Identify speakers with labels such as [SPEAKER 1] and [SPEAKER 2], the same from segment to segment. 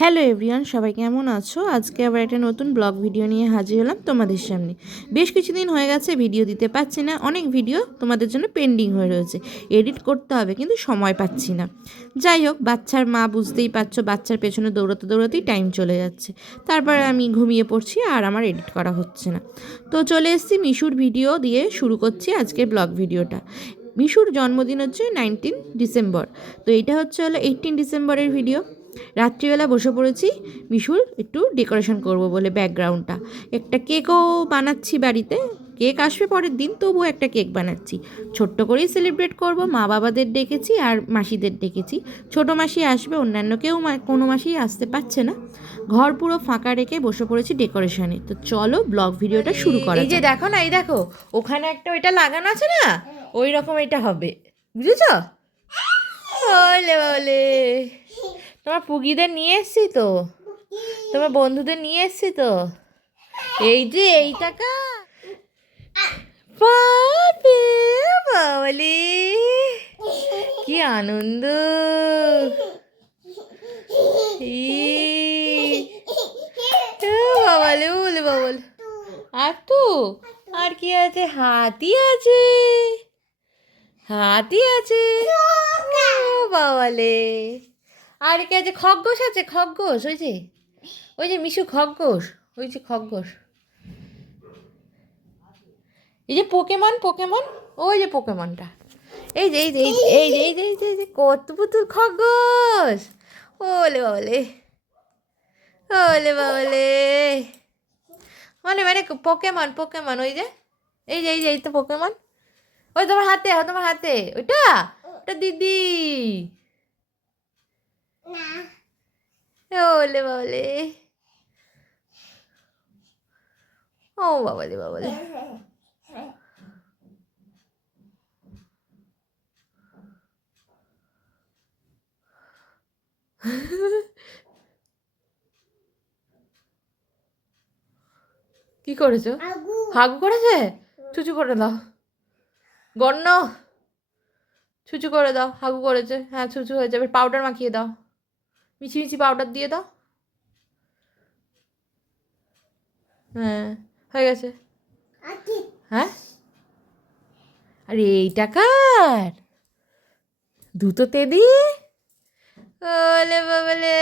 [SPEAKER 1] Hello everyone, সবাই কেমন আছো? আজকে আবার একটা নতুন ব্লগ ভিডিও নিয়ে হাজির হলাম তোমাদের সামনে। বেশ কিছুদিন হয়ে গেছে, ভিডিও দিতে পারছি না। অনেক ভিডিও তোমাদের জন্য পেন্ডিং হয়ে রয়েছে। এডিট করতে হবে, কিন্তু সময় পাচ্ছি না। যাই হোক, বাচ্চার মা বুঝতেই পারছ, বাচ্চার পেছনে দৌড়াতে দৌড়াতেই টাইম চলে যাচ্ছে। তারপরে আমি ঘুমিয়ে পড়ছি আর আমার এডিট করা হচ্ছে না। তো চলে এসেছি মিশুর ভিডিও দিয়ে শুরু করছি আজকের ব্লগ ভিডিওটা। মিশুর জন্মদিন হচ্ছে নাইনটিন ডিসেম্বর তো এটা হচ্ছে হলো এইটিন ডিসেম্বরের ভিডিও রাত্রিবেলা বসে পড়েছি। মিশুর একটু ডেকোরেশন করব বলে ব্যাকগ্রাউন্ডটা। একটা কেকও বানাচ্ছি বাড়িতে। কেক আসবে পরের দিন তবুও একটা কেক বানাচ্ছি। ছোট্ট করেই সেলিব্রেট করব মা বাবাদের ডেকেছি আর মাসিদের ডেকেছি। ছোটো মাসি আসবে অন্যান্য কেউ কোনো মাসি আসতে পারছে না। ঘর পুরো ফাঁকা রেখে বসে পড়েছি ডেকোরেশনে। তো চলো ব্লগ ভিডিওটা শুরু করা
[SPEAKER 2] এই যে দেখো না এই দেখো ওখানে একটা ওইটা লাগানো আছে না? ওই রকম এটা হবে। বুঝেছ? বলে বলে তোমার পুগিদের নিয়ে এসছি তো? তোমার বন্ধুদের নিয়ে এসছি তো? এই যে এই টাকা। বাবলি কি আনন্দ। বাবালে, বলে, বাবল। আর তো? আর কি আছে? হাতি আছে। হাতি আছে। বাবালে। আর কি আছে খগ্গোশ আছে খগ্গোশ ওই যে ওই যে মিশু খগ্গোশ ওই যে খগ্গোশ এই যে পোকেমন পোকেমন, ওই যে পোকেমনটা। এই যে এই যে এই যে এই যে এই যে এই যে কত পুতুল খগ্গোশ ওলে বাবলে ওলে বাবলে মানে মানে পোকেমন পোকেমন, ওই যে, এই যে এই যে, এই তো পোকেমন। ওই তোমার হাতে তোমার হাতে, ওইটা ওটা দিদি। ওলে বাবলে ও বাবালে বাবালে কি করেছ? হাগু। করেছে? চুচু করে দাও। গণ্য ছুচু করে দাও। হাগু করেছে। হ্যাঁ ছুচু হয়েছে। যাবে পাউডার মাখিয়ে দাও। মিছি মিছি পাউডার দিয়ে দাও। হ্যাঁ হয়ে গেছে। হ্যাঁ? আরে এইটা কার? দুটো তেদি? ওলে বাবলে।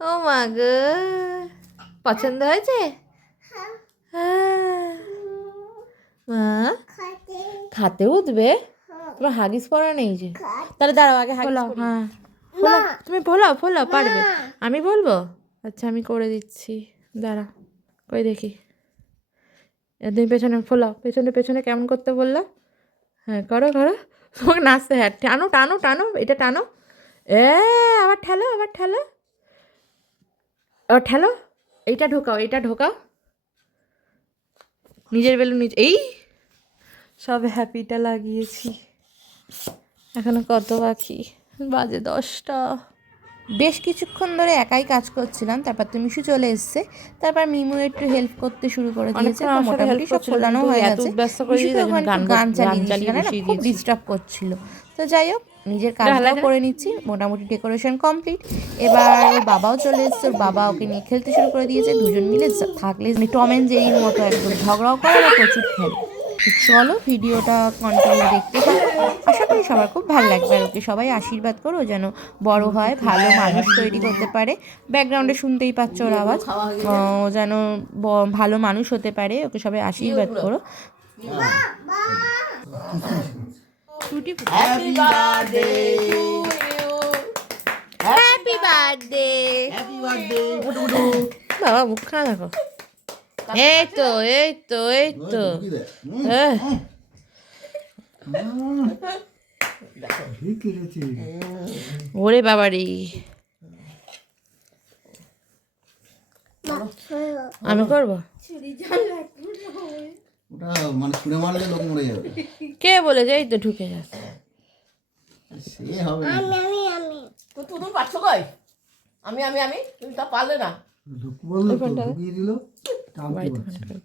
[SPEAKER 2] ও মা গো। পছন্দ হয়েছে? হ্যাঁ। মা? খাতে। উঠবে? তোমার হাগিস পরা নেই যে? তাহলে দাঁড়াও আগে হাগিস হ্যাঁ। ফোলাও তুমি ফোলাও ফোলাও পারবে। আমি বলব? আচ্ছা আমি করে দিচ্ছি। দাঁড়া কই দেখি। তুমি পেছনে ফোলাও পেছনে পেছনে কেমন করতে বলল? হ্যাঁ করো করো। তোমাকে নাচতে হ্যাঁ। টানো টানো টানো এটা টানো। এ আবার ঠেলো আবার ঠেলো। আবার ঠেলো। এইটা ঢোকাও এইটা ঢোকাও। নিজের বেলুন নিজ এই! সব হ্যাপিটা লাগিয়েছি। এখনও কত বাকি? বাজে দশটা। বেশ কিছুক্ষণ ধরে একাই কাজ করছিলাম তারপর তো মিশু চলে এসছে। তারপর মিমু একটু হেল্প করতে শুরু করে দিয়েছে তো মোটামুটি সব ফোলানো হয়ে গেছে। মিশু তো গান চালিয়ে না খুব ডিস্টার্ব করছিল। তো যাই হোক নিজের কাজটাও করে নিচ্ছি মোটামুটি ডেকোরেশন কমপ্লিট এবার বাবাও চলে এসছে ওর বাবা ওকে নিয়ে খেলতে শুরু করে দিয়েছে দুজন মিলে থাকলে টম অ্যান্ড জেরির মতো একদম ঝগড়াও করে না প্রচুর খেলে। চলো ভিডিওটা কন্টিনিউ দেখতে থাকো। আশা করি সবার খুব ভালো লাগবে। আর ওকে সবাই আশীর্বাদ করো যেন বড় হয় ভালো মানুষ তৈরি করতে পারে। ব্যাকগ্রাউন্ডে শুনতেই পাচ্ছ ওর আওয়াজ। ও যেন ব- ভালো মানুষ হতে পারে। ওকে সবাই আশীর্বাদ করো। টুটি
[SPEAKER 3] birthday!
[SPEAKER 1] Happy birthday!
[SPEAKER 3] Udu, udu.
[SPEAKER 1] বাবা মুখখানা দেখো। এই তো এই তো এই তো। ওরে বাবারি আমি করব
[SPEAKER 3] মানে
[SPEAKER 1] কে বলেছে এই তো ঢুকে যাচ্ছে
[SPEAKER 3] সে হবে
[SPEAKER 4] তুমি পারছ কই আমি আমি আমি তুমি তা পারলে না
[SPEAKER 3] বলল ঢুকিয়ে দিল টানতে পারছে না।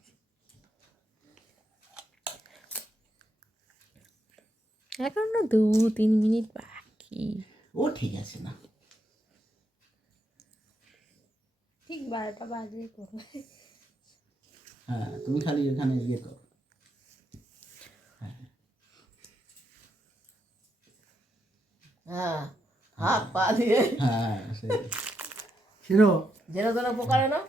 [SPEAKER 1] এখনও দু তিন মিনিট বাকি।
[SPEAKER 3] ও ঠিক আছে না।
[SPEAKER 5] ঠিক বারোটা বাজে করব
[SPEAKER 6] হ্যাঁ তুমি খালি এখানে ইয়ে করো।
[SPEAKER 4] হ্যাঁ হাত পা দিয়ে।
[SPEAKER 6] হ্যাঁ
[SPEAKER 4] যেন তেন প্রকারে না?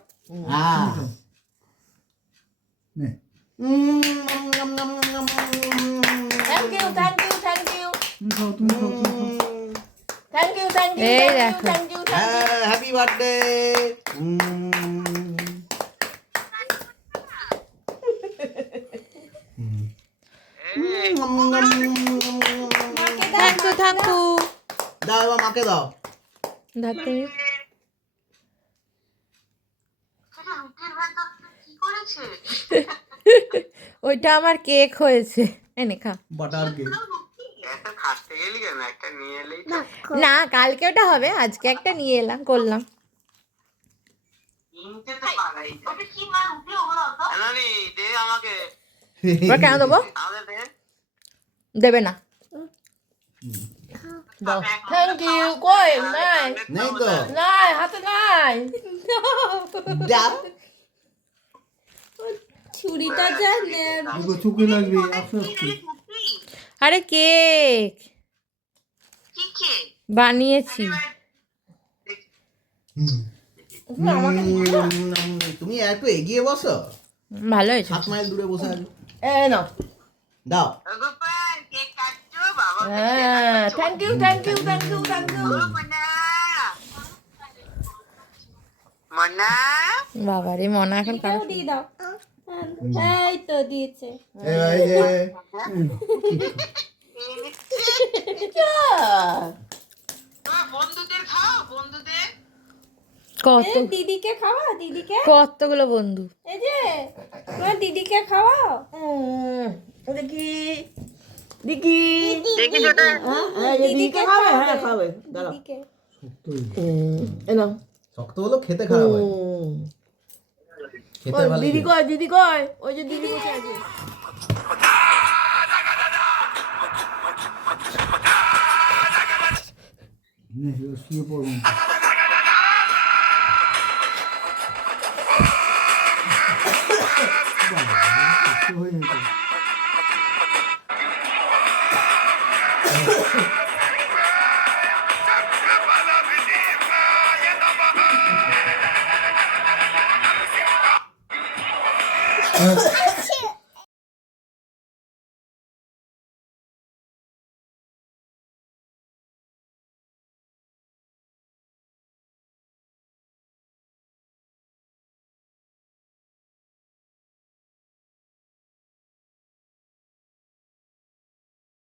[SPEAKER 6] হ্যাঁ মাকে দাও।
[SPEAKER 2] ওইটা আমার কেক হয়েছে। এনে খা।
[SPEAKER 6] Butter cake.
[SPEAKER 2] না কালকে ওটা হবে আজকে একটা নিয়ে এলাম করলাম। কেন দেবো? দেবে না।
[SPEAKER 4] থ্যাংক ইউ কই? নাই।
[SPEAKER 6] নাই
[SPEAKER 4] হাতে নাই।
[SPEAKER 5] ছুরিটা জানে
[SPEAKER 3] দুটো লাগবে
[SPEAKER 2] আরে কেক। বানিয়েছি।
[SPEAKER 6] তুমি একটু এগিয়ে বসো।
[SPEAKER 2] ভালো হয়েছে।
[SPEAKER 6] সাত মাইল দূরে বসে আছো।
[SPEAKER 4] এ নাও।
[SPEAKER 6] দাও।
[SPEAKER 4] হ্যাঁ thank you thank you thank you thank you
[SPEAKER 2] বাবা রে মনে। এখন কারও
[SPEAKER 5] দিয়ে দাও এই তো দিয়েছে।
[SPEAKER 2] কত?
[SPEAKER 5] দিদিকে খাওয়া দিদিকে?
[SPEAKER 2] কতগুলো বন্ধু?
[SPEAKER 5] এই যে তোমার দিদিকে খাওয়াও।
[SPEAKER 4] দেখি দেখি দেখি দিদিকে খাবে হ্যাঁ খাবে দাঁড়াও।
[SPEAKER 5] দিদিকে।
[SPEAKER 6] শক্ত হলো খেতে খারাপ হয়।
[SPEAKER 4] দিদি কয় দিদি কয় ওই যে দিদি বসে আছে।
[SPEAKER 3] শুয়ে পড়ব। হয়ে যেত